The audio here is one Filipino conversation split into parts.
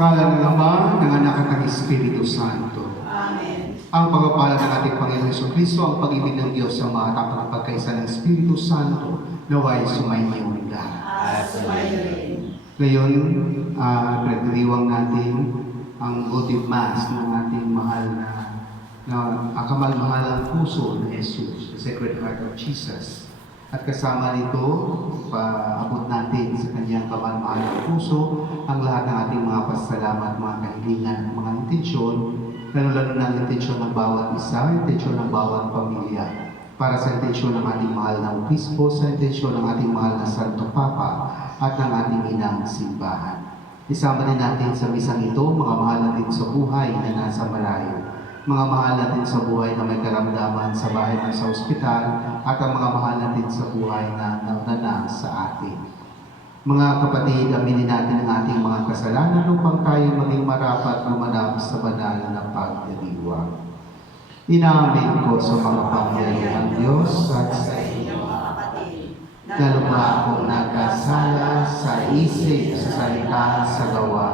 ngalan ng Ama, ng Anak at ng Espiritu Santo. Amen. Ang pagpapala ng ating Panginoon Jesucristo, ang pag-ibig ng Diyos sa mga tapat ng pagkaisa ng Espiritu Santo, naway sumainyo lahat. At sumayo rin. Ngayon, pinagdiriwang natin ang votive mass ng ating mahal na kamal-mahalang puso ni Jesus, the Sacred Heart of Jesus. At kasama nito, paabot natin sa kanyang kamal-mahalang puso ang lahat ng ating mga pasalamat, mga kahilingan, mga intensyon, lalo-lalo na ang intensyon ng bawat isa, intensyon ng bawat pamilya, para sa intensyon ng ating mahal na obispo, sa intensyon ng ating mahal na Santo Papa, at ng ating inang simbahan. Isama din natin sa misang ito, mga mahal natin sa buhay na nasa malayo, mga mahal natin sa buhay na may karamdaman sa bahay ng sa ospital, at ang mga mahal natin sa buhay na naunana sa atin. Mga kapatid, aminin natin ang ating mga kasalanan upang tayo maging marapat gumanap sa banal na pagdiriwang. Inaamin ko sa mga pangyayari ng Diyos at sa inyong mga kapatid, na luma akong nagkasala sa isip, sa salita, sa gawa,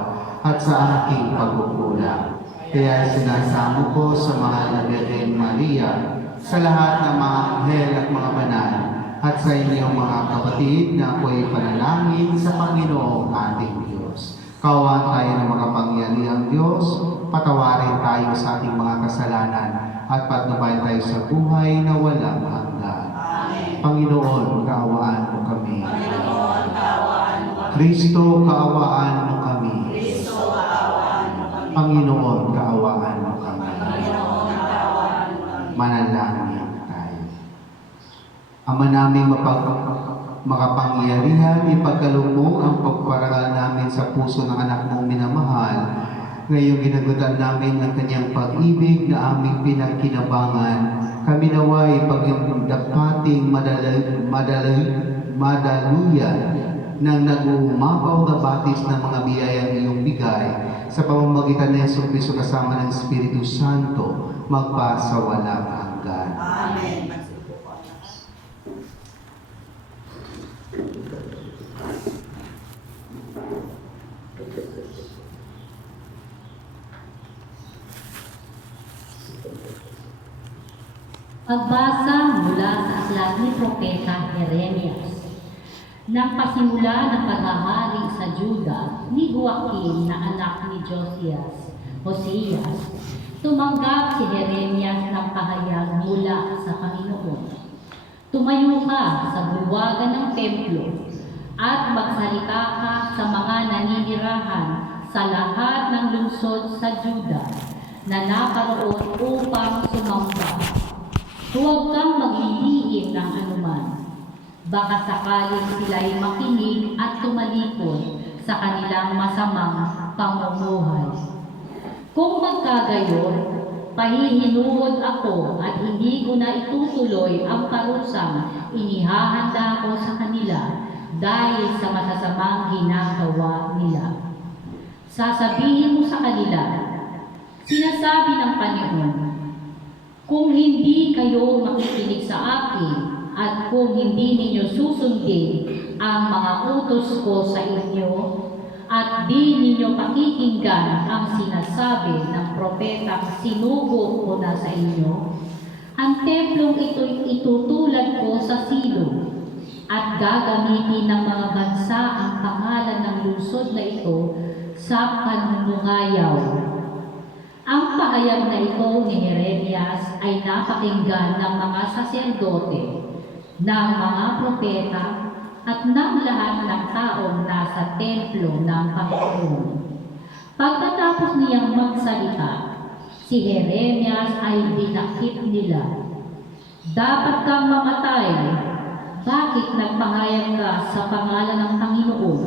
at sa aking pagkukulang. Kaya sinasamo ko sa mahal na Birhen Maria, sa lahat ng mga anghel at mga banal, at sa inyong mga kapatid na ako'y panalangin sa Panginoong ating Diyos. Kaawaan tayo ng makapangyarihang Diyos, patawarin tayo sa ating mga kasalanan, at patnubayan tayo sa buhay na walang hanggan. Amen. Panginoon, kaawaan mo kami. Panginoon, kaawaan mo kami. Kristo, kaawaan mo kami. Kristo, kaawaan mo kami. Panginoon, kaawaan mo kami. Panginoon, kaawaan mo kami. Manalangin tayo. Ama namin makapangyarihan, ipagkaloob mo ang pagparangal namin sa puso ng anak mong minamahal. Ngayong ginagutan namin ng kanyang pag-ibig na aming pinagkinabangan, kami naway pagdapating madaluyan ng nag-uumapaw na batis ng mga biyayang iyong bigay sa pamamagitan ng Jesucristo kasama ng Espiritu Santo, magpasawalang hanggan. Amen. Pagbasa mula sa aklat ni Propeta Jeremias. Nang pasimula ng paghahari sa Juda ni Joaquin na anak ni Hosias, tumanggap si Jeremias ng pahayag mula sa Panginoon. Tumayo ka sa bulwagan ng templo at magsalita ka sa mga naninirahan sa lahat ng lungsod sa Juda na naparoon upang sumamba. Huwag kang maglilihim ng anuman. Baka sakaling sila'y makinig at tumalikod sa kanilang masamang pamumuhay. Kung magkagayon, pahihinuod ako at hindi ko na itutuloy ang parusang inihahanda ko sa kanila dahil sa masasamang ginagawa nila. Sasabihin mo sa kanila, sinasabi ng Panginoon, kung hindi kayo makikinig sa akin at kung hindi ninyo susundin ang mga utos ko sa inyo at di ninyo pakikinggan ang sinasabi ng propetang sinugo ko na sa inyo, ang templong ito'y itutulad ko sa silong at gagamitin ng mga bansa ang pangalan ng lungsod na ito sa panunungayaw. Ang pahayag na ito ni Jeremias ay napakinggan ng mga saserdote, ng mga propeta, at ng lahat ng taong nasa templo ng Panginoon. Pagkatapos niyang magsalita, si Jeremias ay dinakip nila. Dapat kang mamatay. Bakit nagpahayag ka sa pangalan ng Panginoon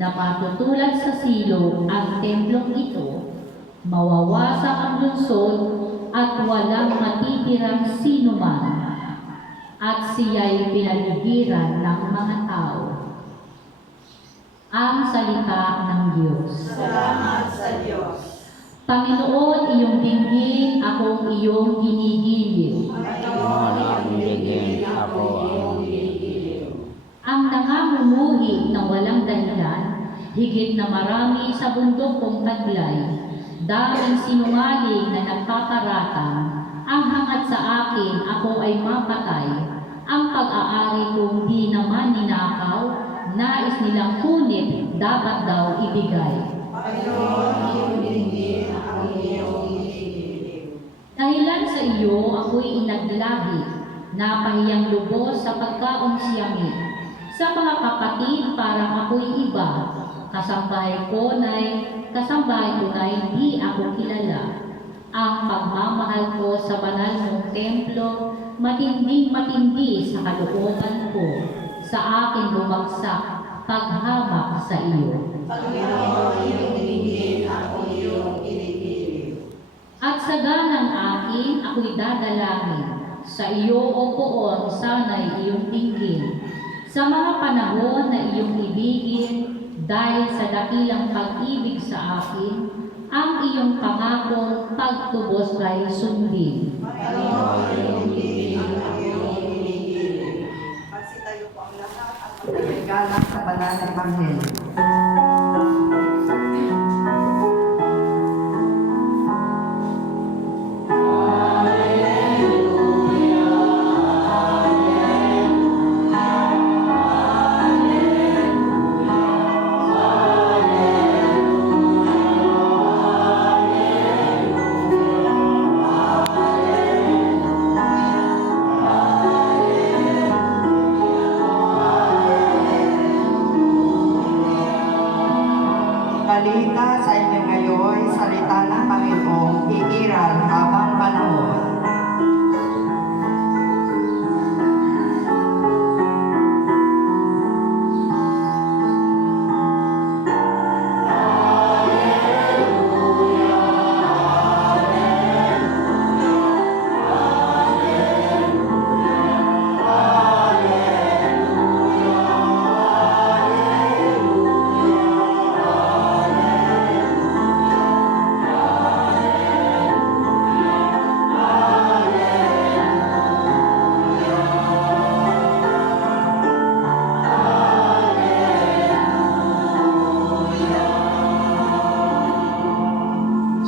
na matutulad sa silong ang templong ito? Mawawasak ang lungsod at walang matitirang sinuman, at siya'y pinaligiran ng mga tao. Ang salita ng Diyos. Salamat sa Diyos. Panginoon, iyong dinggin, akong iyong ginigiliw. Panginoon, iyong dinggin, ako ang ginigiliw. Ang nangangumuhi ng walang dahilan, higit na marami sa bundok kong taglay, daming sinungaling na nagpaparatang, ang hangat sa akin ako ay mapatay, ang pag-aari kong di naman ninakaw, nais nilang kunit, dapat daw ibigay. Panginoon, iyong dinggin ang iyong inihiling. Dahilan sa iyo ako'y inaglahi, napahiyang lubos sa pagkaunsiyami. Sa mga kapatid parang ako'y iba, kasambahay ko na'y di ako kilala. Ang pagmamahal ko sa banal mong templo, matinding matindi sa kalooban ko, sa akin bumagsak, paghamak sa iyo. Panginoon, iyong dinggin ang iyong inihiling. At sa ganang akin, ako'y dadalangin. Sa iyo, O Poon, sana'y iyong dinggin. Sa mga panahon na iyong ibigin, dahil sa dakilang pag-ibig sa akin, ang iyong pangakong pagtubos ay sundin. Panginoon, iyong dinggin ang iyong inihiling. Magsitayo po ang lahat at magpapagalang sa banal na Ebanghelyo. Balita sa inyo ngayon, salita ng Panginoong iiral habang panahon.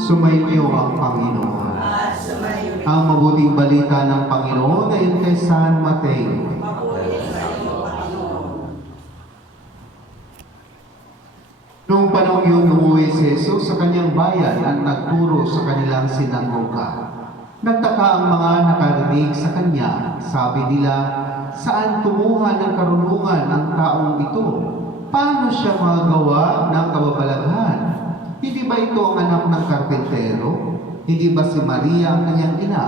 Sumainyo ang Panginoon. At sumayo Ang mabuting balita ng Panginoon ayon kay San Mateo. mabuti sa iyo, Panginoon. Noong panahon yun, umuwi si Jesus sa kanyang bayan at nagturo sa kanilang sinagoga. Nagtaka ang mga nakarinig sa kanya. Sabi nila, saan kumuha ng karunungan ang taong ito? Paano siya magawa ng kababalaghan? Hindi ba ito ang anak ng karpentero? Hindi ba si Maria ang kanyang ina?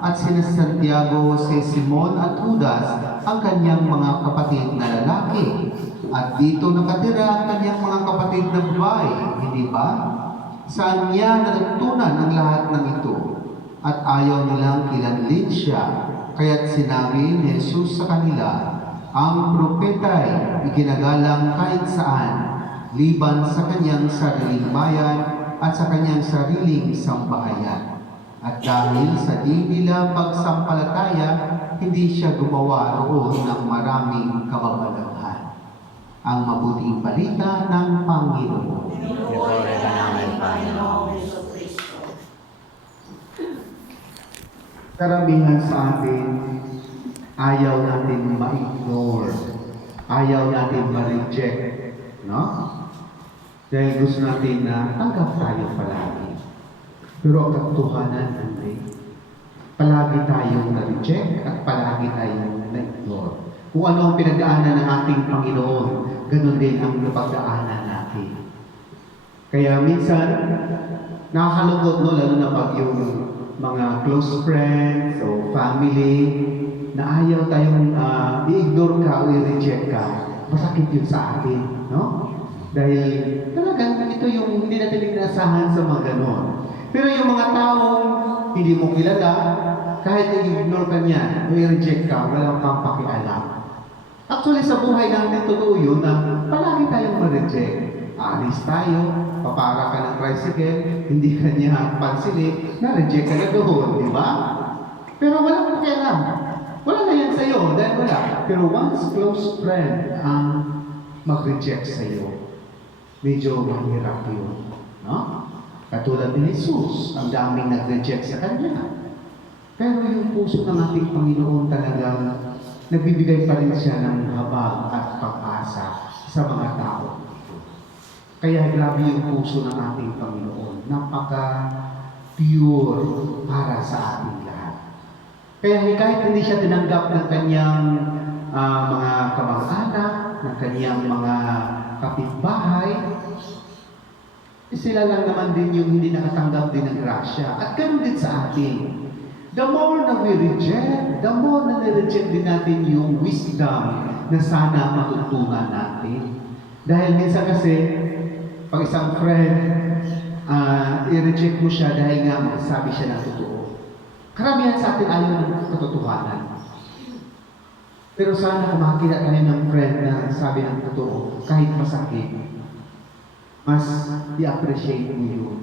At sina Santiago, si Simon at Judas ang kanyang mga kapatid na lalaki? At dito nakatira ang kanyang mga kapatid na babae, hindi ba? Saan niya natutunan ang lahat ng ito? At ayaw nilang kilanlin siya. Kaya't sinabi ni Jesus sa kanila, ang propeta'y iginagalang kahit saan, liban sa kanyang sariling bayan at sa kanyang sariling sambahayan. At dahil sa di nila pagsampalataya, hindi siya gumawa roon ng maraming kababalaghan. Ang mabuting balita ng Panginoon. Pinupuri ka namin, Panginoong Jesucristo. Karamihan sa atin, ayaw natin ma-ignore, ayaw natin ma-reject, no? Dahil gusto natin na tanggap tayo palagi. Pero ang katotohanan, hindi. Palagi tayong na-reject at palagi tayong na-ignore. Kung ano ang pinagdaanan ng ating Panginoon, ganun din ang napagdaanan natin. Kaya minsan, nakakalungkot, no? Lalo na pag yung mga close friends o family na ayaw tayong i-ignore ka o i-reject ka, masakit yun sa atin, no? Dahil talagang ito yung hindi natin inasahan sa mga ganon. Pero yung mga taong hindi mo kilala, kahit i-ignore ka niya o i-reject ka, wala kang pakialam. Actually, sa buhay natin totoo yun na palagi tayong ma-reject. Alis tayo, papara ka ng tricycle, hindi ka niya pansinin, na-reject ka na doon, di ba? Pero wala kang pakialam. Wala na yan sa'yo, dahil wala. Pero once close friend ang mag-reject sa'yo, Medyo mahirap yun. No? Katulad ni Jesus, ang daming nag-reject sa Kanya. Pero yung puso ng ating Panginoon talagang nagbibigay pa rin siya ng habag at pag-asa sa mga tao. Kaya grabe yung puso ng ating Panginoon. Napaka-pure para sa ating lahat. Kaya kahit hindi siya tinanggap ng kanyang mga kamag-anak, ng kanyang mga kapitbahay, sila lang naman din yung hindi nakatanggap din ng grasya. At ganun din sa atin. The more na we reject, the more na nireject din natin yung wisdom na sana matutunan natin. Dahil minsan kasi, pag isang friend, i-reject mo siya dahil nga magsasabi siya ng totoo. Karamihan sa atin ayaw ng katotohanan. Pero sana kung makakita tayo ng friend na sabi ng totoo, kahit masakit, mas i-appreciate mo yun.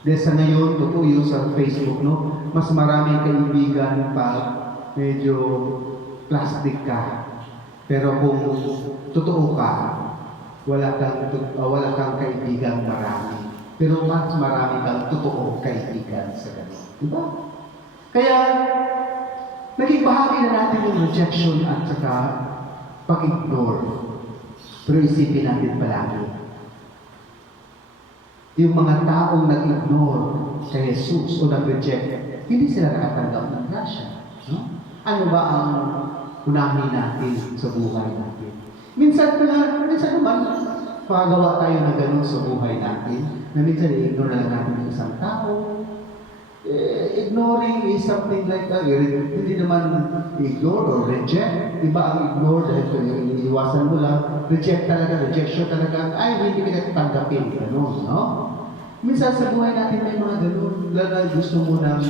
Dahil sa ngayon, totoo yun sa Facebook, no? Mas maraming kaibigan pa medyo plastic ka. Pero kung totoo ka, wala kang kaibigan marami. Pero mas marami kang totoo kaibigan sa ganun. Diba? Kaya, naging bahagi na natin yung rejection at saka pag-ignore. Pero isipin natin palagi, yung mga taong nag-ignore kay Jesus o nag-reject, hindi sila nakatanggap ng grasya. No? Ano ba ang unahin natin sa buhay natin? Minsan naman, pagawa tayo na ganun sa buhay natin, na minsan i-ignore na lang natin yung isang tao. Ignoring is something like that. Hindi naman ignore or reject. Iba ang ignore dahil iniiwasan mo lang. Reject talaga, rejection talaga. Ay, hindi ka tanggapin. Ganun, no? Minsan sa buhay natin may mga ganun. Lalo gusto mo ng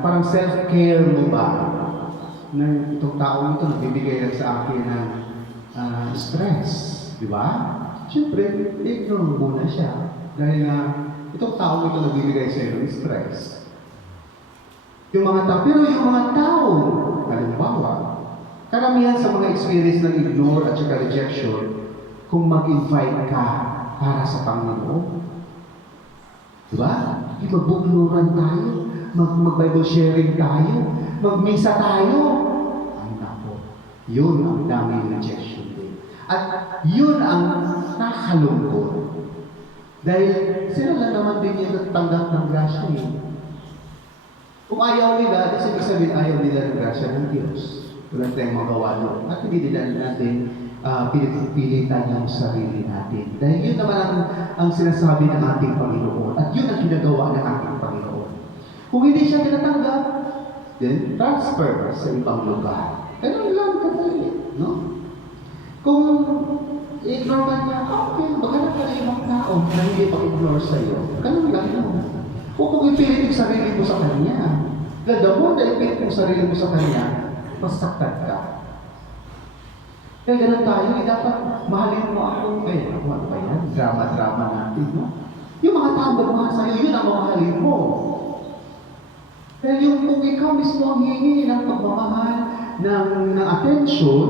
parang self-care mo ba? Na itong taong ito nagbibigay lang sa akin ng stress. Di ba? Siyempre, ignore mo muna siya. Dahil itong taong ito nagbibigay sa iyo ng stress. Yung mga tao, pero yung mga tao, halimbawa, karamihan sa mga experience ng ignore at saka rejection, kung mag-invite ka para sa Panginoon. Diba? Magbukluran tayo, mag-Bible sharing tayo, magmisa tayo. Ay nako, yun ang daming rejection din. At yun ang nakakalungkot. Dahil sila lang naman din yung tanggap ng grasya eh. Kung ayaw nila, ibig sabihin ayaw nila ng grasya ng Diyos. Wala tayong magawa doon. At hindi din natin pinipilitan yung sarili natin. Dahil yun naman ang sinasabi ng ating Panginoon. At yun ang ginagawa ng ating Panginoon. Kung hindi siya tinatanggap, then transfer sa ibang lugar. Ganun lang kadali, no? Kung ignore ka niya, okay, maghanap ka na ibang tao na hindi pag-ignore sa'yo. Ganun lang yun. Kung ipilit yung sarili mo sa kanya, the more na ipilit yung sarili mo sa kanya, masaktan ka. Kaya ganun tayo, dapat mahalin mo ako. Ay, ano ba yan? Drama-drama natin, no? Yung mga tao magmahal sa'yo, yun ang mamahalin mo. Dahil yung kung ikaw mismo ang hihingi ng pagmamahal, ng attention,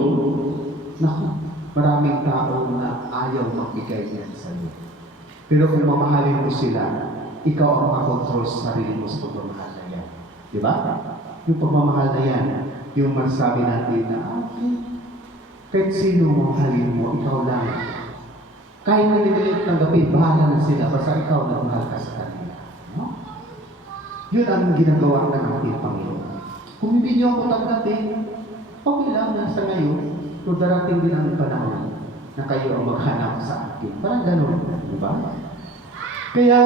naku, maraming tao na ayaw magbigay yan sa iyo. Pero kung mamahalin mo sila, ikaw ang makakontrol sa sarili mo sa pagmamahal na yan. Di ba? Yung pagmamahal na yan, yung masasabi natin na, okay, kahit sino mamahalin mo, ikaw lang. Kahit hindi nila tanggapin, bahala na sila, basta ikaw na mahal ka sa kanila. No? Yun ang ginagawa ng ating Panginoon. Kung hindi niyo ako tanggapin, okay lang na sa ngayon, kung darating din ang panahon na kayo ang maghanap sa akin. Parang gano'n, di ba? Kaya,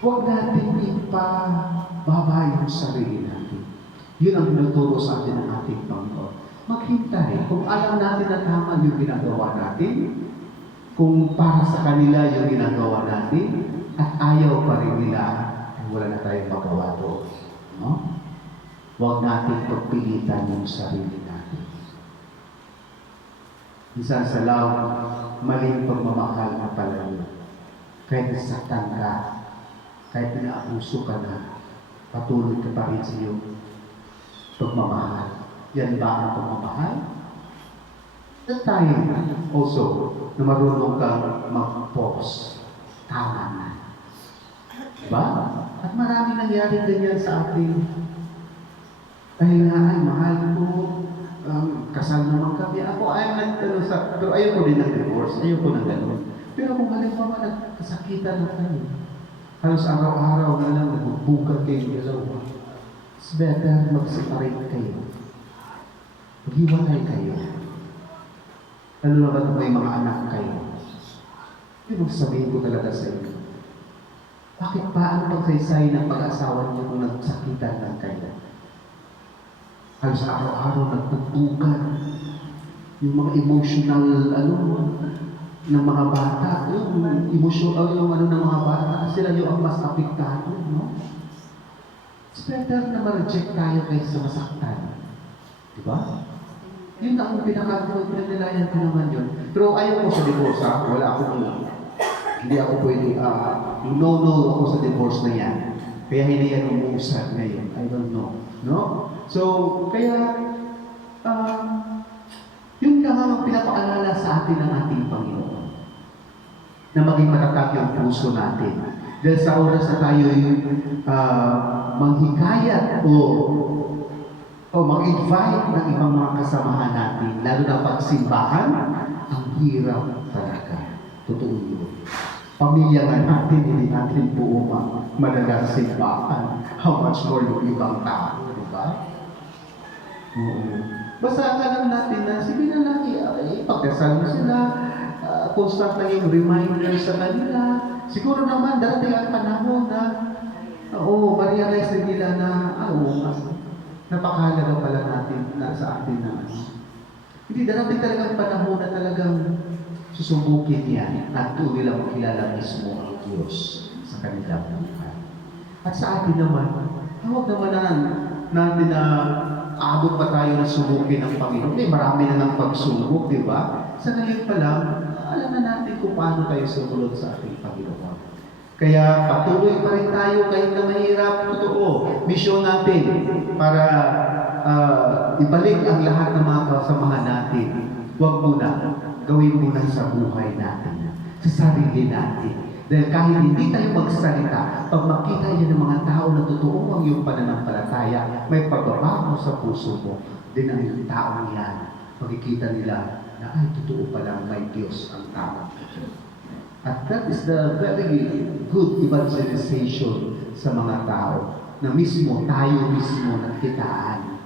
huwag natin ipababa yung sarili natin. Yun ang tinuturo sa atin ng ating Panginoon. Maghintay. Kung alam natin na tama yung ginagawa natin, kung para sa kanila yung ginagawa natin, at ayaw pa rin nila, wala na tayong magawa doon. No? Huwag natin pagpilitan yung sarili natin. Minsan sa maling pagmamahal na pala yun. Kahit nasaktan ka, kahit pinaabuso ka na, patuloy ka pa rin sa iyong pagmamahal. Yan ba ang pagmamahal? That time also na marunong kang mag-pause. Tama na. Diba? At marami nangyari ganyan sa ating ay nga, ay mahal ko, kasal naman kami. Ako ay pero ayaw ko din ng divorce, ayaw ko ng gano'n. Pero kung halimbawa nagkasakitan na kayo, halos araw-araw na lang nagbubukan kayo dalawa. It's better mag-separate kayo. Maghiwalay kayo. Lalo na ba may mga anak kayo? Yung sabihin ko talaga sa inyo. Bakit pa ang pagsaysay ng pag-asawa niyo kung nagsakitan lang kayo? Halos araw-araw nagbubukan. Yung mga emotional, ng mga bata, yung emotional, ng mga bata, sila yung ang mas apektado, no? It's better na ma-reject tayo kaysa masaktan. Diba? Yun ang pinaka-pinanilayan ko naman yun. Pero ayaw ko sa divorce, ha? Wala akong, hindi ako pwede, no ako sa divorce na yan. Kaya hindi yan umuusad ngayon. I don't know. No? So, kaya, yun lang ang pinapaalala sa atin ng ating Panginoon. Na maging matatag yung puso natin. Dahil sa oras na tayo manghikayat o mag-invite ng ibang mga kasamahan natin, lalo na pagsimbahan, ang hirap talaga. Totoo yun. Pamilya nga natin, hindi natin buo madalang simbahan. How much more yung ibang tao, di ba? Oo. Basta alam natin na sige na lang, ipagdasal mo sila, constant lang yung reminder sa kanila. Siguro naman, darating ang panahon na, ma-realize din nila na, napakahalaga pala natin na sa atin na hindi darating talagang panahon na talagang susubukin yan at doon nila makilala mismo ang Diyos sa kanilang buhay. At sa atin naman, huwag naman natin na abot pa tayo na subukin ng Panginoon. Marami na ng pagsubok, di ba? Sa ngayon pa lang, alam na natin kung paano tayo sumunod sa ating Panginoon. Kaya patuloy pa rin tayo kahit na mahirap, totoo. Misyon natin para ibalik ang lahat ng mga kasamahan natin. Huwag muna, gawin muna sa buhay natin, sa sarili natin. Dahil kahit hindi tayo magsalita, pag makita yan ng mga tao na totoo ang iyong pananampalataya, may pagbabago sa puso mo, din ang iyong taong yan. Makikita nila na ay totoo palang may Diyos ang tao. At that is the very good evangelization sa mga tao na mismo, tayo mismo nagkitaan.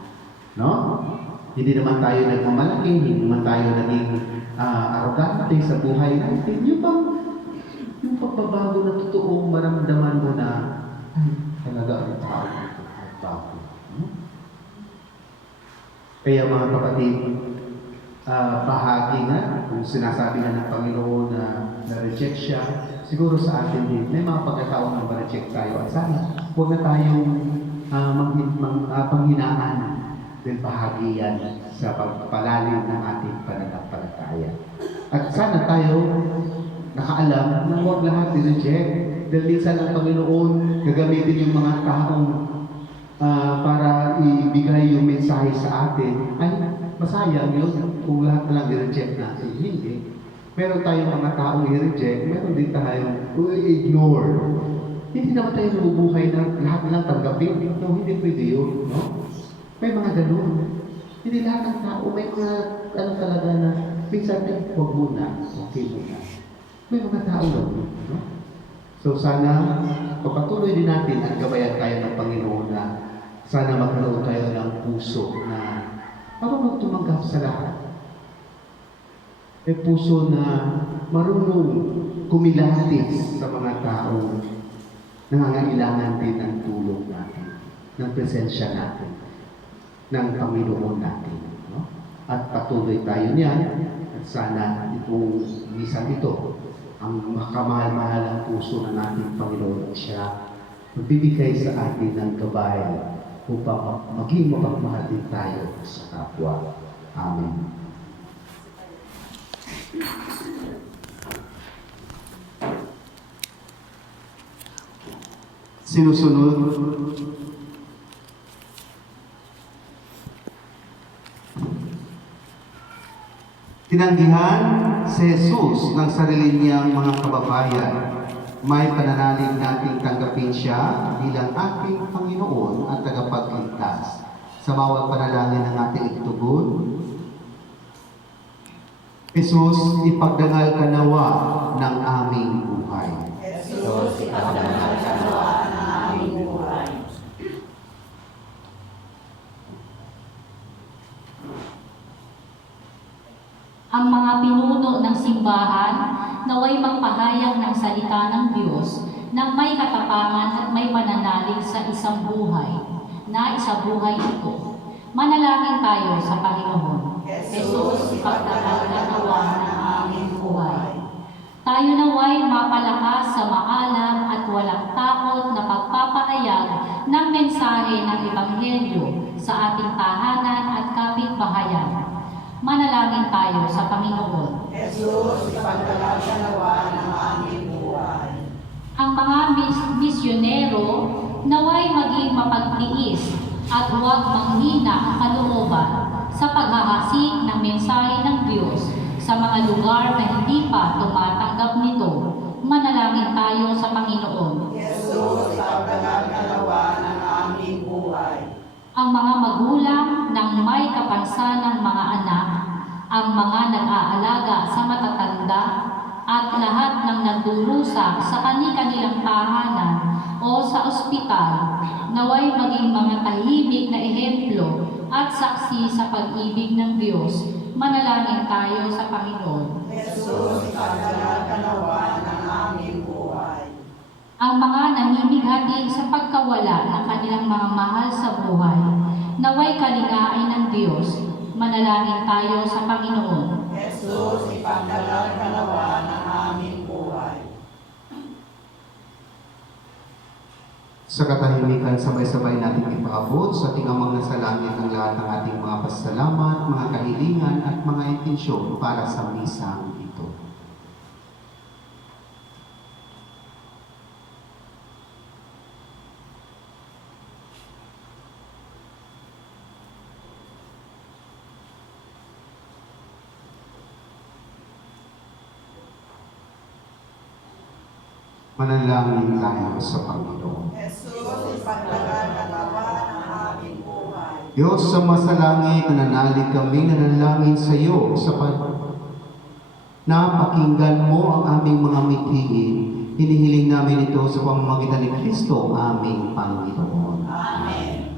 No? Hindi naman tayo nagmamalaki, hindi naman tayo naging arrogante sa buhay natin. Yung pagbabago na totoong maramdaman mo na ay, talaga ang tao ito nagbago. Kaya mga kapatid, bahagi nga, kung sinasabi na ng Panginoon na na-reject siya, siguro sa atin din, may mga pagkataon na ma-reject tayo. At sana, huwag na tayong panghinaan dahil bahagi yan sa pagpalalim ng ating pananampalataya. At sana tayo nakaalam na huwag lahat i-reject. Dahil minsan ang Panginoon gagamitin yung mga taong para ibigay yung mensahe sa atin. Ay, masayang yun kung lahat na lang i-reject natin. Hindi. Meron tayong mga taong i-reject, meron din tayong i-ignore. Hindi naman tayo nabubuhay na lahat na lang tanggapin. No, hindi pwede yun. No? May mga ganun. Hindi lahat ng tao, may mga talaga na minsan huwag muna, okay muna. May mga tao lang. No? So sana, pagpatuloy din natin at gabayan tayo ng Panginoon na sana magkaroon tayo ng puso na marunong tumanggap sa lahat. May puso na marunong kumilatis sa mga tao nangangailangan din ng tulong natin, ng presensya natin, ng Panginoon natin. No? At patuloy tayo niyan at sana itong minsan ito, ang makamahal-mahal ang puso na nating Panginoon siya magbibigay sa atin ng gabay upang maging mapagmahal din tayo sa kapwa. Amen. Sinusunod Tinanggihan si Jesus ng sarili niyang mga kababayan. May pananalig nating tanggapin siya bilang ating Panginoon at tagapagligtas. Sa bawat panalangin ng ating itugon, Jesus, ipagdangal ka nawa ng aming buhay. Jesus, ipagdangal ka nawa ng aming buhay. Ang mga pinuno ng simbahan naway magpahayag ng salita ng Diyos nang may katapangan at may pananalig sa isang buhay, na isabuhay ito. Manalangin tayo sa Panginoon. Jesus, ipagdangal ka nawa ng aming buhay. Tayo naway mapalakas sa maalam at walang takot na pagpapahayag ng mensahe ng Ebanghelyo sa ating tahanan at kapitbahayan. Manalangin tayo sa Panginoon. Jesus, ipagdangal ka nawa ng aming buhay. Ang mga misyonero naway maging mapagtiis at huwag manghina ang kalooban sa paghahasik ng mensahe ng Diyos sa mga lugar na hindi pa tumatanggap nito. Manalangin tayo sa Panginoon. Jesus, ipagdangal ka nawa ng aming buhay. Ang mga magulang ng may kapansanang mga anak, ang mga nag-aalaga sa matatanda, at lahat ng nagdurusa sa kani-kanilang tahanan o sa ospital, naway maging mga tahimik na ehemplo at saksi sa pag-ibig ng Diyos. Manalangin tayo sa Panginoon. Jesus, ipagdangal ka nawa ng aming buhay. Ang mga namimighati sa pagkawala ng kanilang mga mahal sa buhay, naway kalingain ng Diyos. Manalangin tayo sa Panginoon. Jesus, ipagdangal ka nawa ng aming buhay. Sa katahimikan, sabay-sabay natin ipaabot sa ating amang nasa langit ang lahat ng ating mga pasasalamat, mga kahilingan at mga intensyon para sa misang ito. Manalangin tayo sa Panginoon. Jesus, ipagdangal ka nawa ng aming buhay. Diyos sa masalangit, nananalig kami, nanalangin sa iyo sa napakinggan mo ang aming mga mithiin. Hinihiling namin ito sa pamamagitan ni Kristo, aming Panginoon. Amen.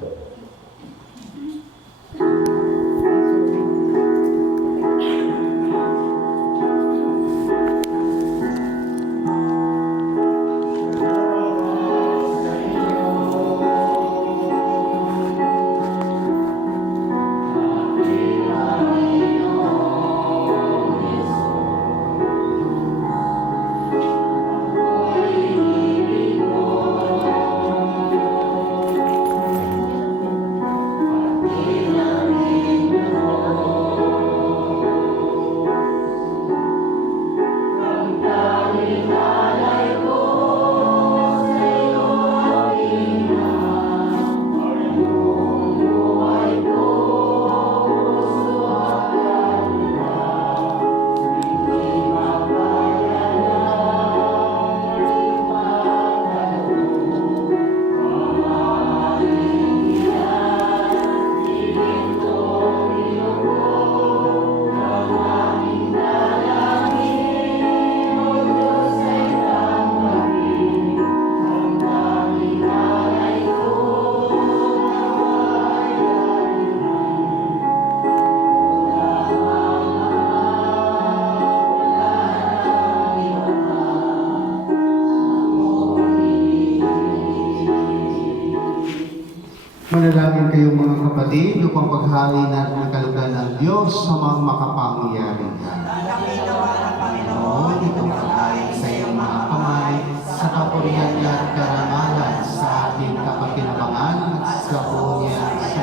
Manalangin kayo mga kapatid upang paghari natin ang kalugan ng Diyos sa mga makapangyarihan. Dalangin nawa ng Panginoon, Itong pagkain sa iyong mga kamay, sa kapurihan niya at karangalan sa ating kapakinabangan at sa buong niya sa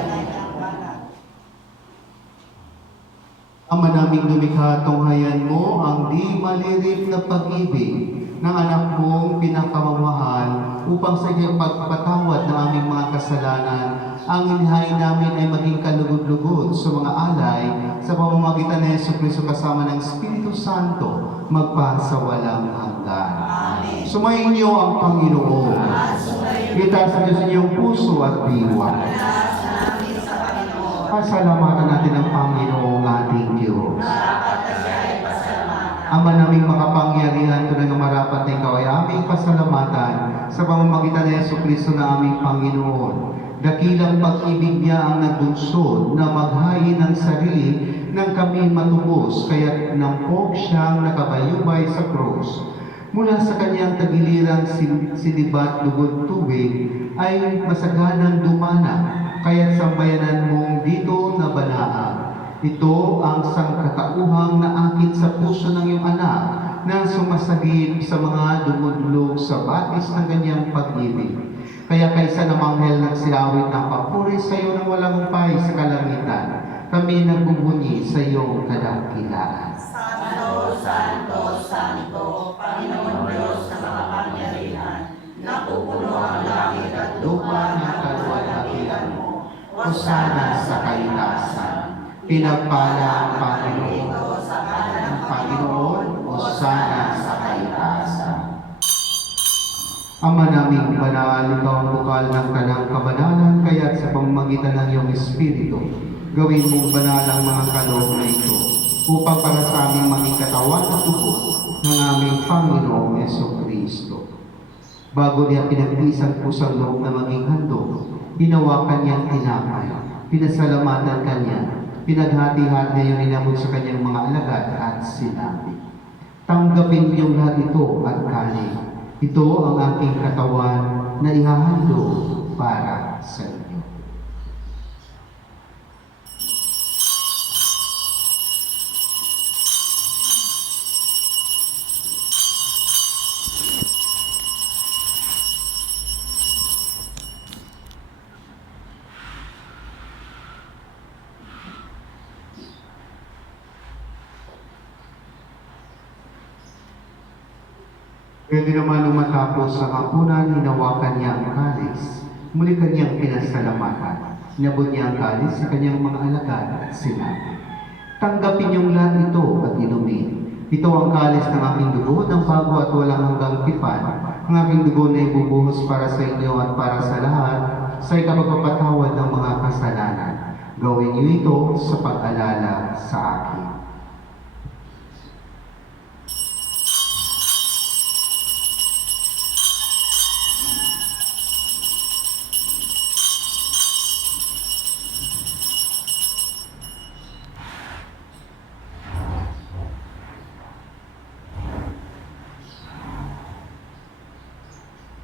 Ama naming lumikha, tunghayan mo ang di malirip na pag-ibig ng anak mong pinakamamahal upang sa iyong pagpatawad ng aming mga kasalanan, ang inihain namin ay maging kalugod-lugod sa mga alay sa pamamagitan ng Jesucristo kasama ng Espiritu Santo magpasawalang hanggan. Sumayin niyo ang Panginoon. Itaas sa Diyos inyong puso at diwa. Pasalamatan natin ang Panginoong ating Diyos. Ama naming makapangyarihan, tunay na marapat na ikaw ay aming pasalamatan sa pamamagitan ng Jesucristo na aming Panginoon. Dakilang pag-ibig niya ang nagbunsod na maghain ng sarili nang kami matubos, kaya't nampok siyang nakabayubay sa krus. Mula sa kanyang tagilirang sinibat lugod tubig ay masaganang dumana, kaya't sambayanan mong dito na banaang. Ito ang sangkatauhang naakit sa puso ng iyong anak na sumasagip sa mga dumudlog sa batis ng kanyang pag-ibig. Kaya kaysa na manghel nagsiawit ng papuri sa iyo ng walang upay sa kalangitan, kami nagbubunyi sa iyong kadakilaan. Santo, Santo, Santo, Panginoon Diyos na makapangyarihan, napupuno ang langit at lupa ng kaluwalhatian mo. Hosana sa kaitasan. Pinagpala ang Panginoon. Ang Panginoon, Hosana sa kaitasan. Ama naming banal, ikaw ang bukal ng kanang kabanalan, kaya't sa pamamagitan ng iyong Espiritu, gawin mong banal ang mga kaloob na ito, upang para sa aming maging katawan at dugo ng aming Panginoong Jesucristo. Bago niya pinagtiisang pusang loob na maging handog, hinawakan niyang tinapay, pinasalamatan kanya, pinaghati-hati niya yung inabot sa kanyang mga alagad at sinabi, tanggapin niyong lahat ito at kanin. Ito ang aking katawan na ihahandog para sa inyo. Pwede naman nung matapos ang hapunan, hinawakan niya ang kalis. Muli kanyang pinasalamatan. Inabot niya ang kalis sa kanyang mga alagad at sinabi, tanggapin niyong lahat ito at inumin. Ito ang kalis ng aking dugo, ng bago at walang hanggang tipan. Ang aking dugo na ibubuhos para sa inyo at para sa lahat sa ikapagpapatawad ng mga kasalanan. Gawin niyo ito sa pag-alala sa akin.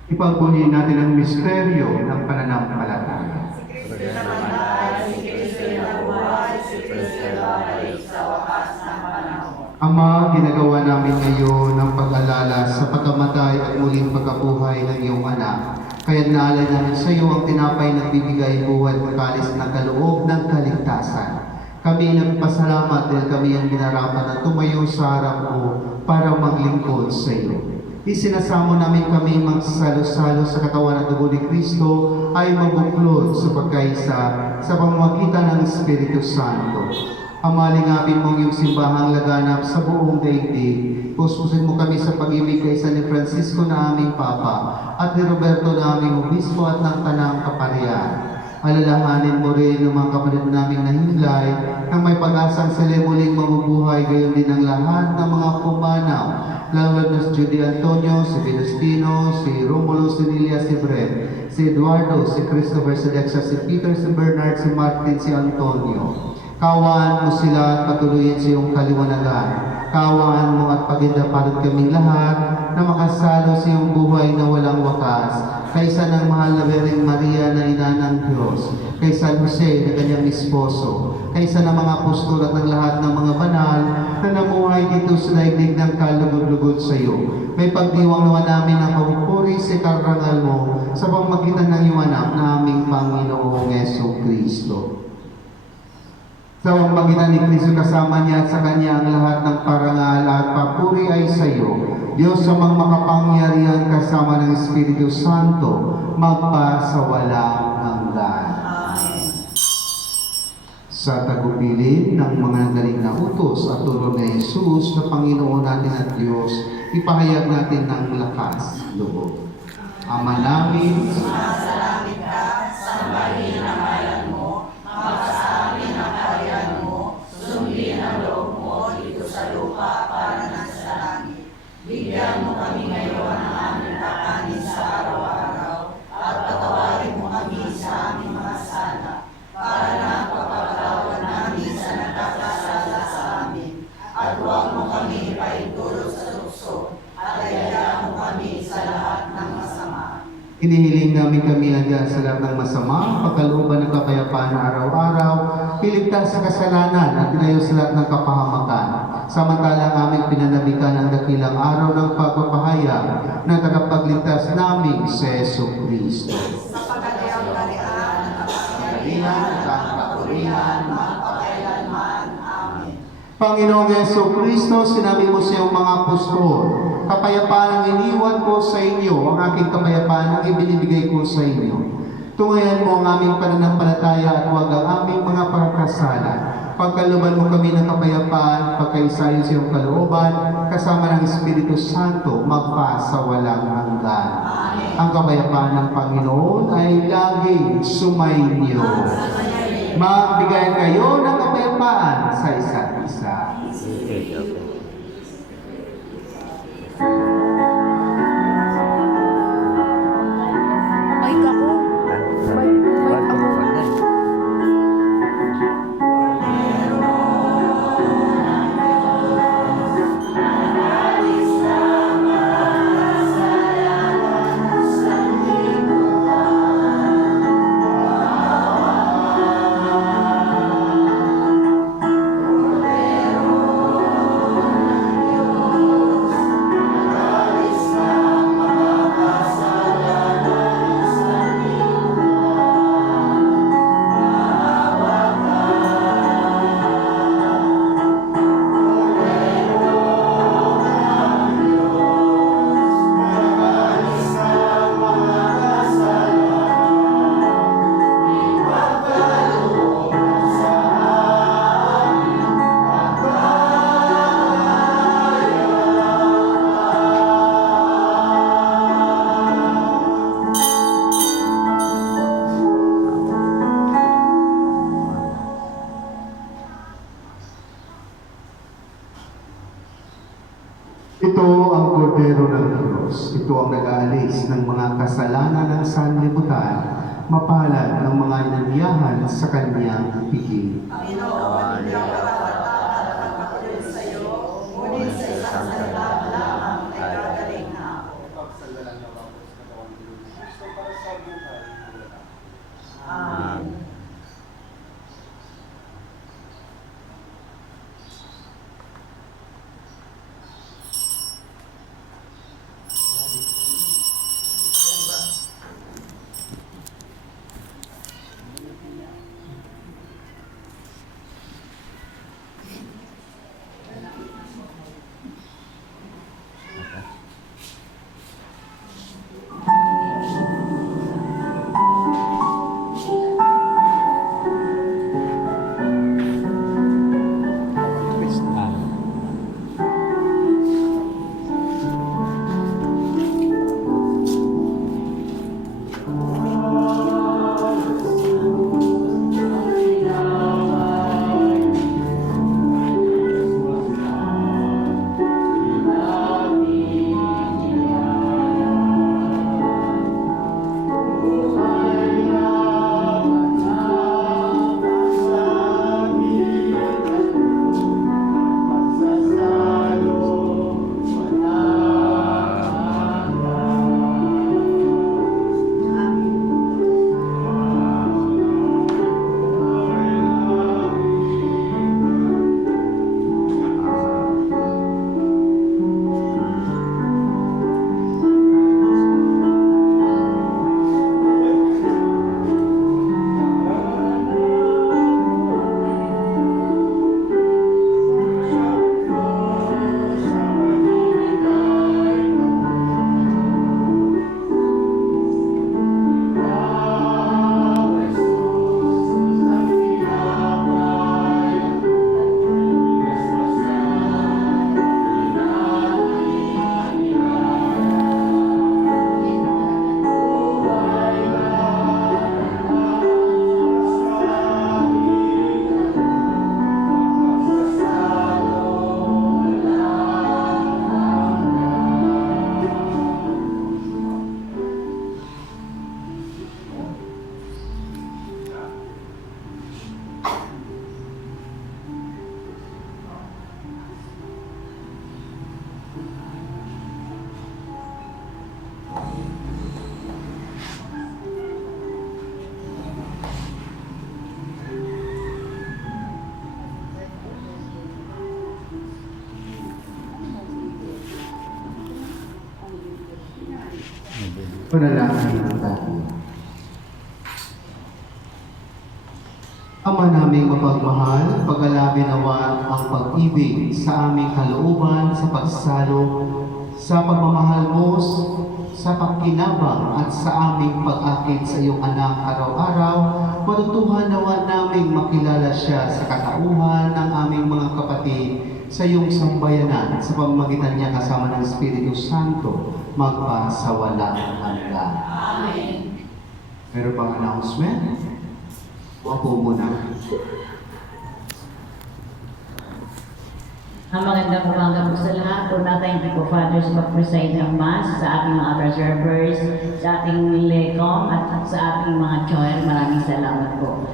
Ipagbunyi natin ang misteryo ng pananampalataya. Si Kristo namatay, si Kristo nabuhay, si Kristo babalik sa wakas ng panahon. Ama, ginagawa namin ngayon ang pag-alala sa pagkamatay at muling pagkabuhay ng iyong anak. Kaya naalay namin sa iyo ang tinapay na bibigay buhay at kalis na kaloob ng kaligtasan. Kami nagpasalamat dahil kami ang ginarapan na tumayo sa harap mo para maglingkod sa iyo. Isinasamo namin kami magsalo-salo sa katawan at dugo ni Kristo ay mabuklod sa pagkaisa sa pamamagitan ng Espiritu Santo. Amalingapin mo ang iyong simbahang laganap sa buong daigdig. Puspusin mo kami sa pag-ibig kay San Francisco na aming Papa at ni Roberto na aming Obispo at ng Tanang Kaparian. Alalahanin mo rin ang mga kapatid naming nahimlay na may pag-asang sila muling mabubuhay, gayon din ang lahat ng mga pumanaw, lalo na si Judy Antonio, si Venustino, si Romulo, si Lilia, si Brett, si Eduardo, si Christopher, si Dexa, si Peter, si Bernard, si Martin, si Antonio. Kawaan mo sila at patuloyin sa iyong kaliwanagan. Kawaan mo at pagindapalit kaming lahat na makasalo sa iyong buhay na walang wakas. Kaysa ng mahal na Birheng Maria na ina ng Diyos, kay San Jose na kanyang esposo, kaysa ng mga apostol at ng lahat ng mga banal na namuhay dito sa daigdig ng kalugod-lugod sa iyo. May pagdiwang naman namin ang pagpupuri sa karangal mo sa pamamagitan ng iyong anak na aming Panginoong Jesucristo. Sa pamamagitan ni Kristo kasama niya at sa kanya ang lahat ng parangal at papuri ay sa iyo. Diyos sa mga makapangyarihan kasama ng Espiritu Santo, magpa sa walang hanggan. Sa tagubilin ng mga nagaling na utos at turo ni Jesus na Panginoon natin at Diyos, ipahayag natin ng lakas loob. Ama namin, Sumasalangit ka, sambahin ang ngalan mo, magpasabi ang kaharian mo, sundin ang loob mo dito sa lupa para nasa langit. Bigyan mo kami ngayon ng aming kakanin sa araw-araw, at patawarin mo kami sa aming mga sala, para na pagpapatawad namin sa nagkakasala sa amin. At huwag mo kami ipaintulot sa tukso, at hayaan mo kami sa lahat ng masama. hinihiling namin kami nandiyan sa lahat ng masama, pagkalooban ng kapayapaan na araw-araw, piligtas sa kasalanan at tinayo sa lahat ng kapahamakan. Samantalang aming pinanabikan ang dakilang araw ng pagpapahayag ng tagapagligtas namin si Yesu Kristo. Sapagkat ang kariyan at Kapangyarihan at ang kapurihan, magpakailanman. Amen. Panginoong Yesu Kristo, sinabi mo sa iyong mga apostol, kapayapaan ang iniwan ko sa inyo, ang aking kapayapaan ang ibinibigay ko sa inyo. Tungayan mo ang aming pananampalataya at huwag ang aming mga pagkakasala. Pagkaluban mo kami ng kapayapaan, pagkaisayo sa iyong kalooban, kasama ng Espiritu Santo, magpa sa walang hanggan. Ang kapayapaan ng Panginoon ay laging sumainyo. Magbigay kayo ng kapayapaan sa isa't isa. Mic ako. Mic ako. Ito ang kordero ng Diyos. Ito ang nag-aalis ng mga kasalanan ng sanlibutan, mapalad ng mga inanyahan sa kanyang piging. Panginoon, hindi ako karapat at magpatuloy sa iyo, ngunit sa isang salita lamang ay gagaling na ako. Amen. Panalangin tayo. Ama naming mapagmahal, pag-alabi nawa ang pag-ibig sa aming kalooban sa pagsalo sa pagmamahal mo sa pagkinabang at sa aming pag-akit sa iyong anak araw-araw. Matutuhan nawa naming makilala siya sa katauhan ng aming mga kapatid sa iyong sambayanan sa pamamagitan niya kasama ng Espiritu Santo magpa sa walang hanggan. Amen. Meron pang announcement? Opo muna. Ang magandang umaga po sa lahat. Una, thank you po, Father, sa pag-preside ng Mass, sa ating mga preservers, sa ating LECOM, at sa ating mga choir. Maraming salamat po.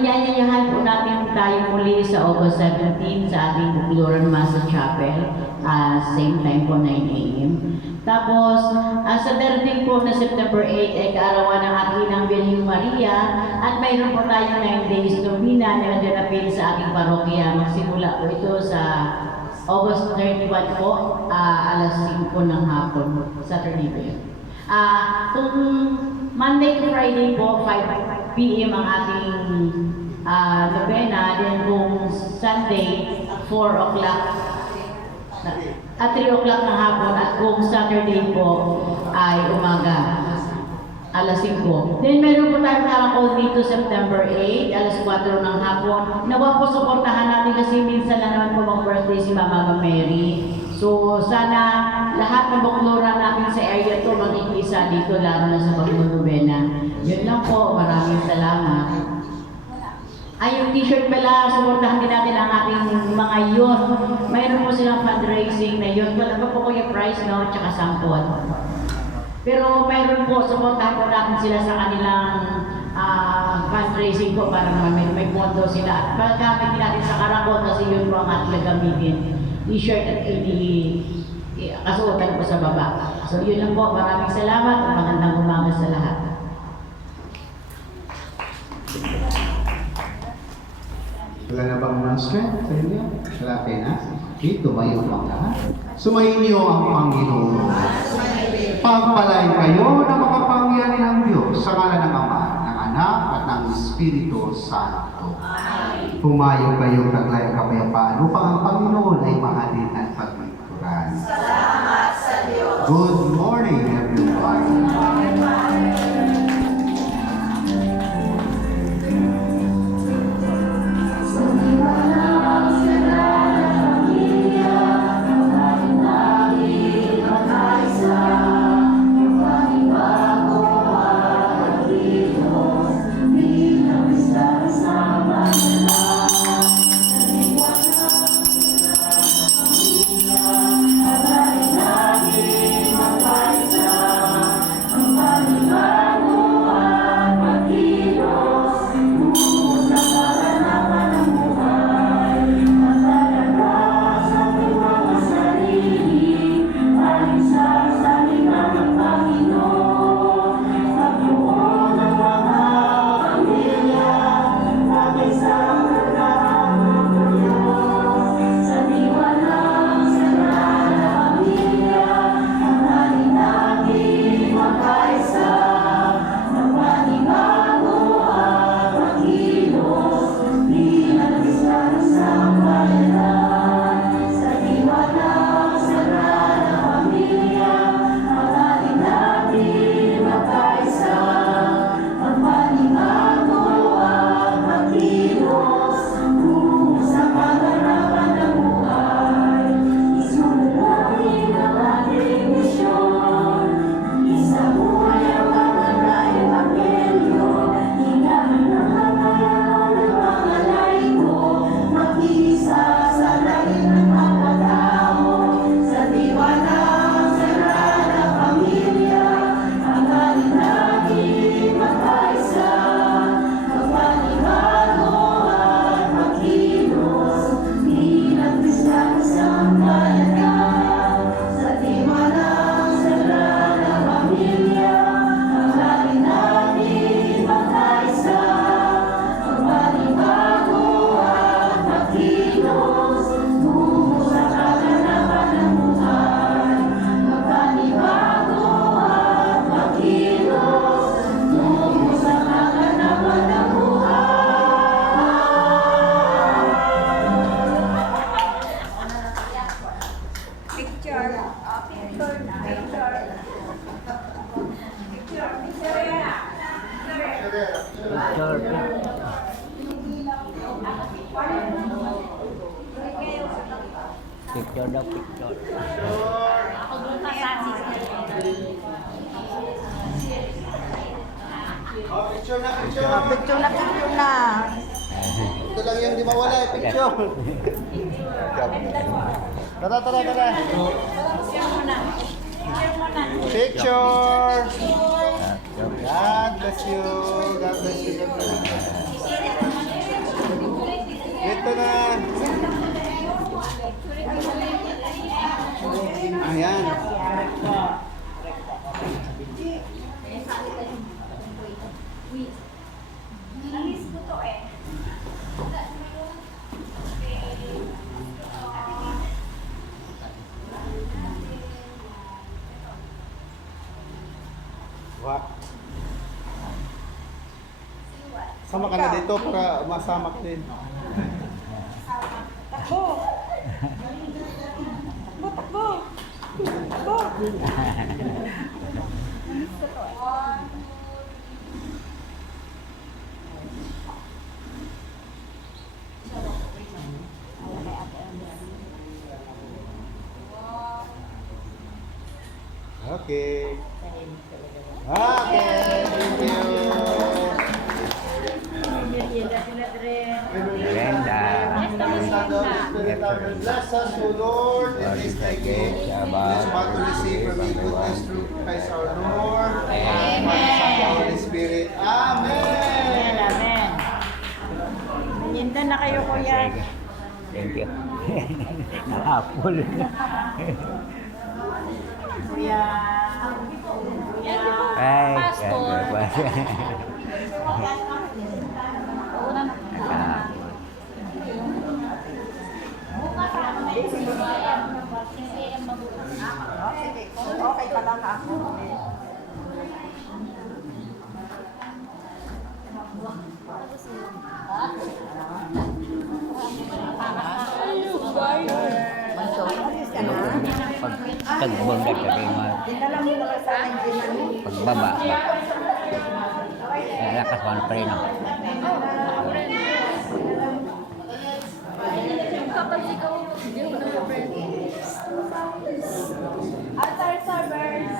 Inanyayahan po natin tayo muli sa August 17 sa ating Bukluran Mass sa Chapel. Same time po, 9 a.m. Tapos, sa darating po na September 8 ay kaarawan ng ating ng Birheng Maria at mayroon po tayong 9 days novena na naganapin sa ating parokya. Magsimula po ito sa August 31 po, alas 5 ng hapon, Saturday po yun. Kung Monday to Friday po, 5 p.m. ang ating novena, then kung Sunday, 4 o'clock at 3 o'clock ng hapon, at kung Saturday po ay umaga, alas 5. Then meron po tayong karakol dito September 8, alas 4 ng hapon. Nawa po suportahan natin kasi minsan na naman po mag-birthday si Mama Mary. So sana lahat ng bukluran natin sa area to magkikisa dito, lalo na sa pagnunubena. Yun lang po, maraming salamat. Ay, yung t-shirt pala, suportahan din natin ang ating mga youth. Mayroon po silang fundraising na youth. Wala pa po ko yung price, no? Tsaka sampon. Pero mayroon po, suportahan po natin sila sa kanilang fundraising po para naman may pondo sila. At paggamit natin sa karakol kasi yun po ang ating gagamitin. T-shirt at kasuotan po sa baba. So yun lang po. Maraming salamat at magandang umaga sa lahat. Wala na bang announcement sa inyo? Wala kayo na? Okay, tumayo lang lahat. Sumainyo ang Panginoon. Pagpalain kayo ng makapangyarihang Diyos sa ngalan ng Ama, ng Anak, at ng Espiritu Santo. Pumayo kayong taglay ang kapayapaan upang ang Panginoon ay mahalin at paglingkuran. Salamat sa Diyos. Good morning, everyone. Lagi Picture daw, picture. Picture na, picture. Picture na. Ito lang yung di mawala, picture. Tara. Picture. God bless you. God bless you. Ito na. Ayan. Wah. Sama ka na dito para masamak din. Okay. Okay, thank you. Merienda. Bless us, O Lord, in this thy gift. This about to receive from thee goodness through Christ our Lord. Amen. Son, the Holy Spirit. Amen. Amen. Manyinda na kayo, kuya. Thank you. Nakapul. Kuya. Ay, Pastor. Okay pala ka. Pagbundag sabi mo, Dinala mo na sa akin, Jimmy. pagbaba ba? Lakas ko pa rin. Altar servers.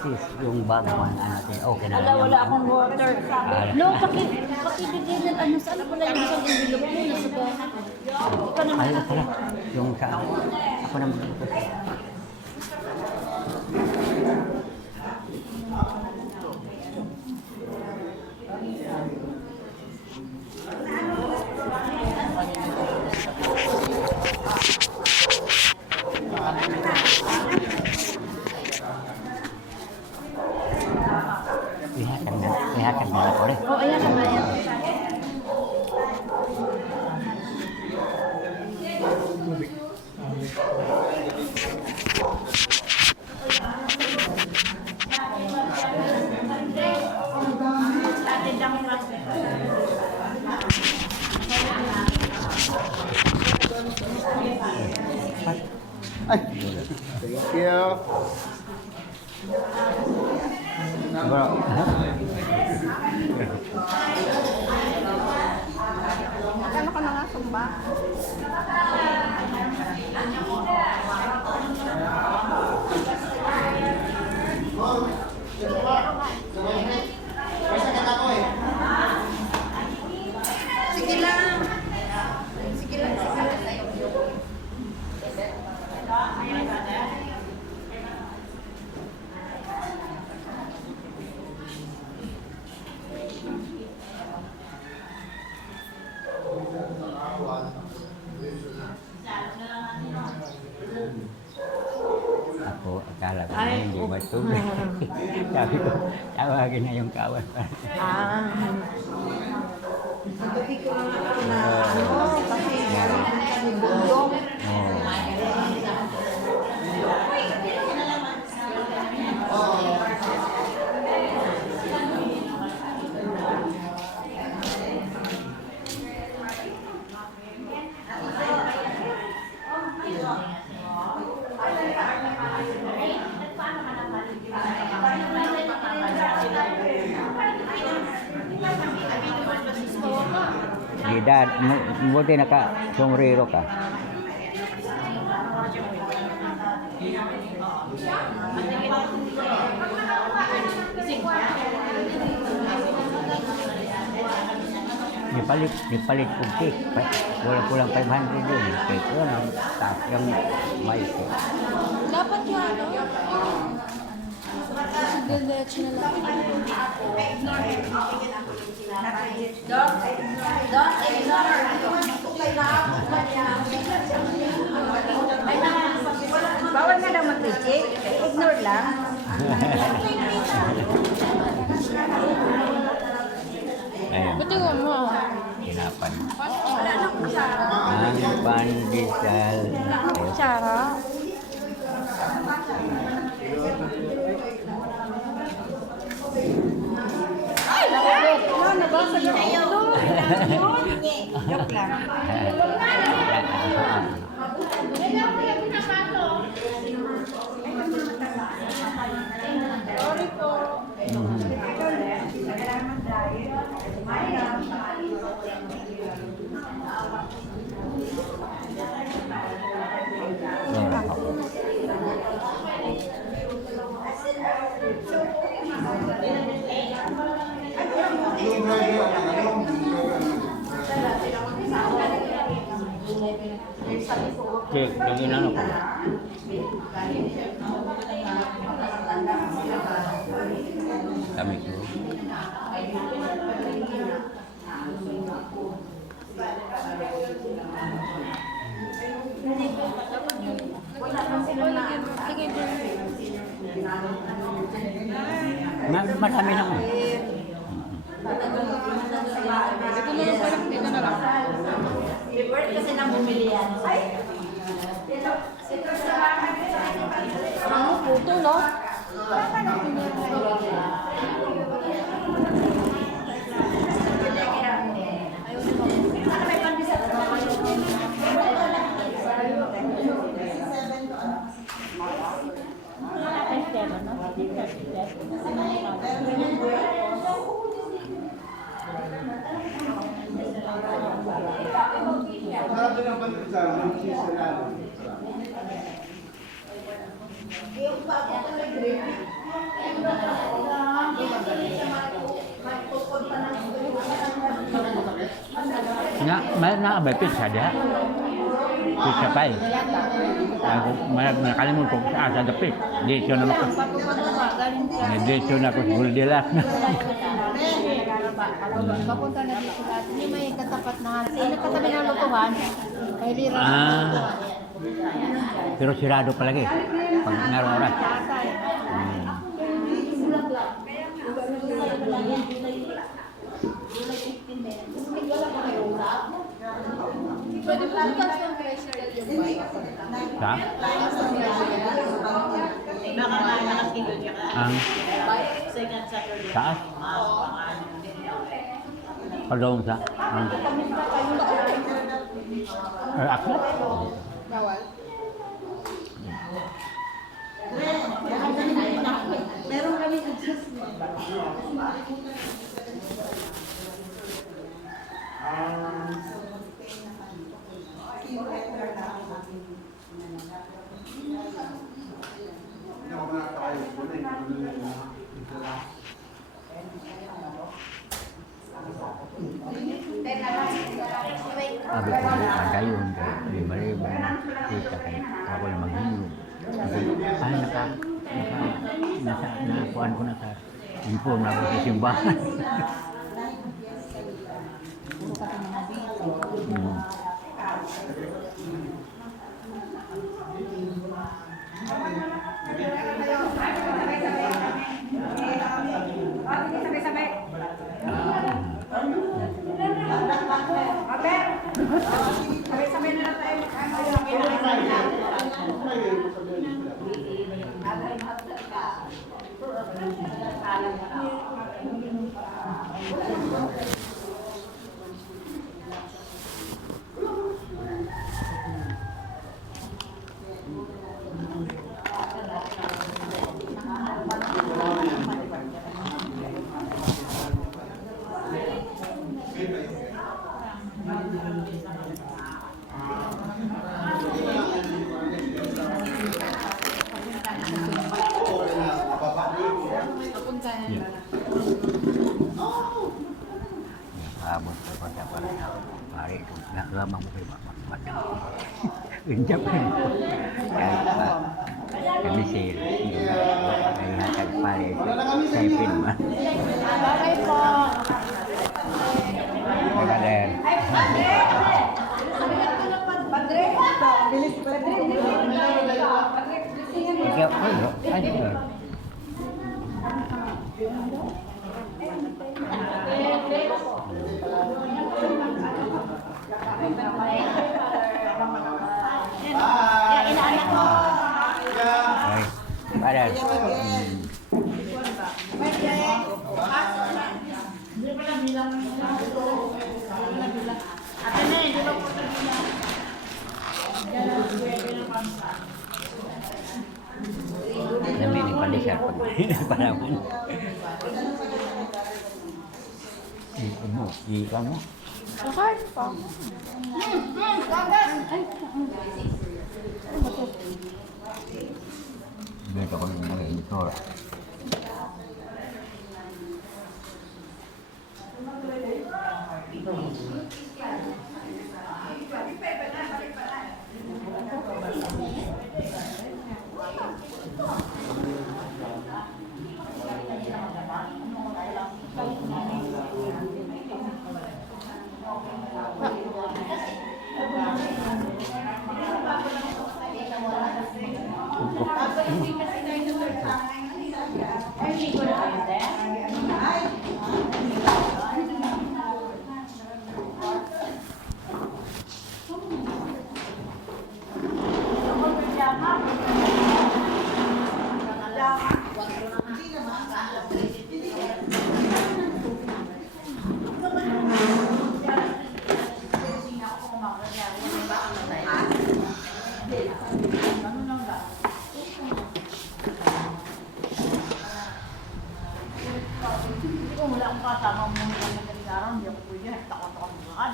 Sis, yung bag mo na natin, okay na Wala, lang. wala akong water. No, pakibigay ng ano, saan pala yung isang envelope mo nasa bahay? Ikaw naman. Ay, pala. Yung sa ako naman. Lihat na ako rin. Oh, ayan naman yan. Ay, thank you. Bro. Ano ka na nga, sumba? Sige lang. Sige lang, sige lang. Ako, akala ko na hindi matulog. Sabi ko, tawagin na yung kawan. Sabi ko nga ako na kasi meron kami bundok. Oh. Dad, buti naka-sombrero ka. Nipalit ko cake. Wala kulang 500 yun. Cake yun ang tapos yung may ko. Dapat nga, no? Diretso na lang. Don't ignore. Bawal nga daw mag-reject. Ignore lang. Ayun. Buti nga mo. Hinapan. Wala nang kutsara. Ang pandesal. Kutsara. Ay, nakakit. Nabasag ang ulo. Joke lang. Sorry po. Cake, yung inano ko. Kami ko. Marami naman. Ito na lang pala. Ito na lang. Before kasi nang bumili yan. Ay! Ano? Puto, no? Nga, mayroon na ba pizza dia? Pizza pa eh. Ako, nakalimutan ko sa asa dapit. Dito na ako. Dito na ako sa Goldilocks. Papunta na dito natin. Yung may katapat na ano katabi ng lutuhan. Kay Lira. Pero sirado palagi. Pag mayroong oras. Pwede po bukas ng pressure yung bike. Sa? Ang? Taas? Padong sa? Ang? Aklat? Bawal. Meron kami adjustment. Sabi ko, pagkayon ka, di ba rin kita ka, ako na maghilo. Ay, nakuhaan ko na sa info na ako sa simbahan. Sabay-sabay na lang tayo. abot ko sa para pare itu nggak lama mungkin macam injak kan kami sih dari hasil pare saya pin mah Bagay po. kalian Tiga puluh, ayo. Yan, inaanak mo. Baik, ada. Ate na, hindi ba po Dami ni pandesar pag panaman. Mo, kamu. Okay po. Dito ko yung mga editor. Kung wala akong kasama mo ng madaling araw, hindi ako pwede. Takot-takot mo lahat.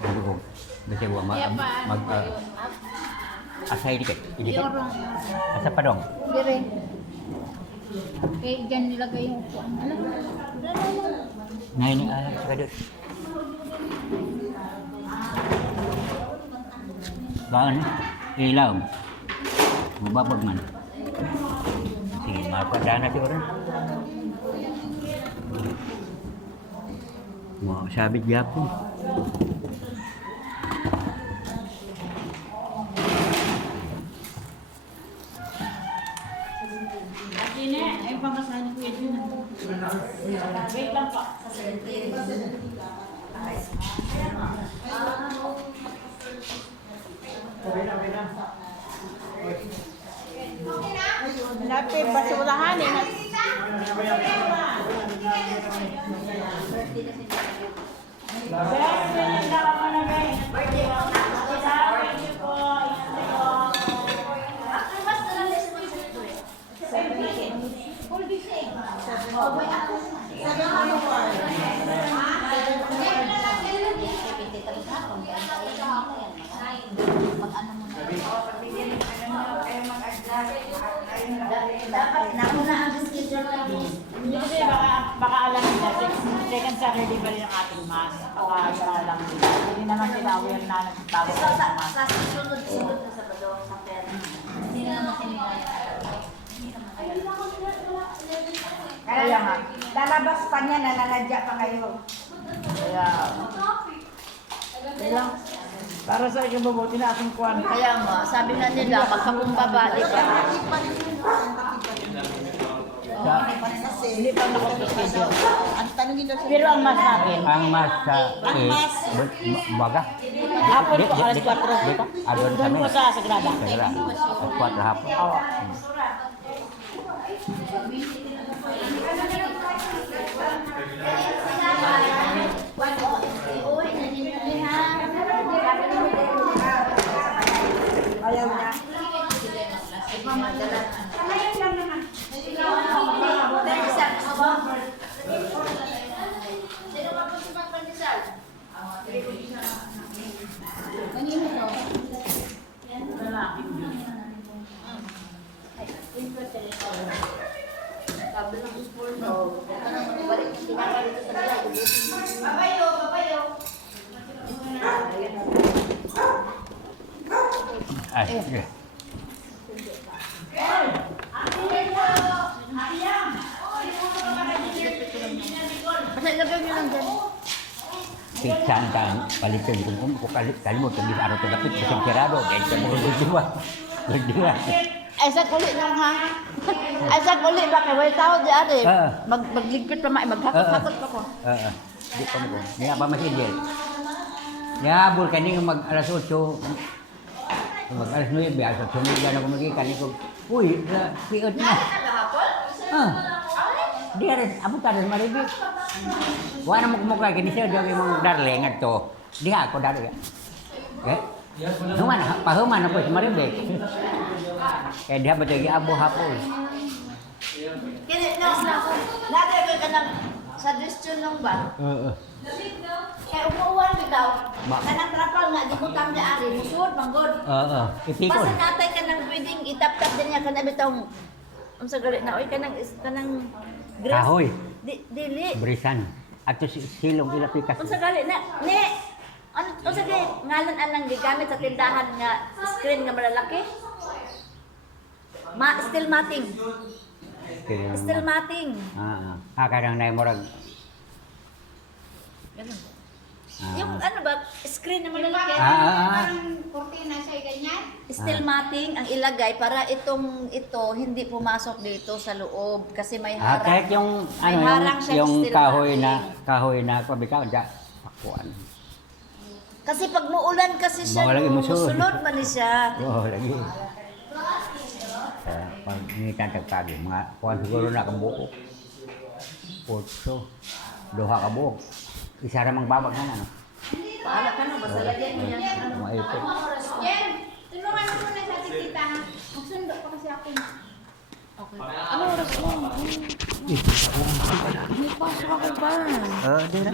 Dito ko. Bisa buat mag asay dikit. Dikit. Asa pa dong. Dire. Kaya dyan nilagay yung upuan. Alam mo? Nah ini alam sekadar. Baan ilaw. Mababag man. Sige, mapadana si orang. Mau sabit Japon. Sini, ay pamasahin ko yun. Wait lang pa. Lapit, basurahan eh. Kasi baka alam nila, second Saturday pa rin ang ating mass. Baka alam nila. Hindi naman nila aware na nagtago sa mass. Sa sunod-sunod na Sabado sa pera. Hindi na naman sinigay. Kaya nga. Lalabas pa niya, nananadya pa kayo. Kaya lang. Para sa akin mabuti na ating kuwan. Kaya nga, sabi na nila, magkakumbaba, di ba? Hindi pa nakaschedule. Ang tanongin daw Pero ang mas natin, Ang mas sa baga. hapon po, alas 4. Dito. Adon Doon kami. po sa Sagrada. Sagrada. At 4 hapon. Oo. ayaw niya. Sabi ng school, no, balik Ay, sige. Kasi ilagay nyo lang dyan. Piksan kan palitin kung kalimut di araw to dapit sa kirado kay sa mga diwa. Diwa. Ay, sa kulit nung ha? Ay, sa kulit ba kay way tao di ate? Magligpit pa maghakot-hakot pa ko. Di pa mo. Niya pa masigil. Ya bul kani mag alas 8. Mag alas 9 biasa sumigan ako magikan ko. Uy, piot na. Dia rin, abot tayo maribig. Wala mo kumukha, kini siya jogi mong darling at to. Diha ako darling. Eh? Human, pahuman ako sa maribig. Kaya diha ba tayo abo hapon. Kini na ako. Lagi ka nang suggestion nung ba? Oo. Kaya umuuwan bitaw. Kanang trapal nga di ko tam di ari, musud manggod. Oo. Ipikon. Basta natay ka nang pwedeng itap-tap din niya kana bitaw. Ang sagali na oy kanang grass. Kahoy. Dili. Berisan. Ato silong ilapikas. Ang sagali na ni ano sige ngalan anang gigamit sa tindahan nga screen nga malalaki. Steel matting. Steel matting. Kadang na murag. Ganun. Yung ano ba, screen na malalaki. Kurtina siya ganyan. Steel matting ang ilagay para ito hindi pumasok dito sa loob kasi may harang. Kahit yung May ano harang siya yung steel kahoy na pabitaw ja pakuan. Kasi pag muulan kasi siya, Mga lagi musunod. musunod man ni siya. Oo lagi. Pag ini tagtagi mga kuan siguro na kabuok. Potso. Duha ka buok. Isa ra mang babag na ano. Paala ka no, basta lagyan mo yan. Maipit. Jen, tulungan mo muna sa tita ha. Magsundo pa kasi ako. Ano oras mo? May pasok ako ba? Di na.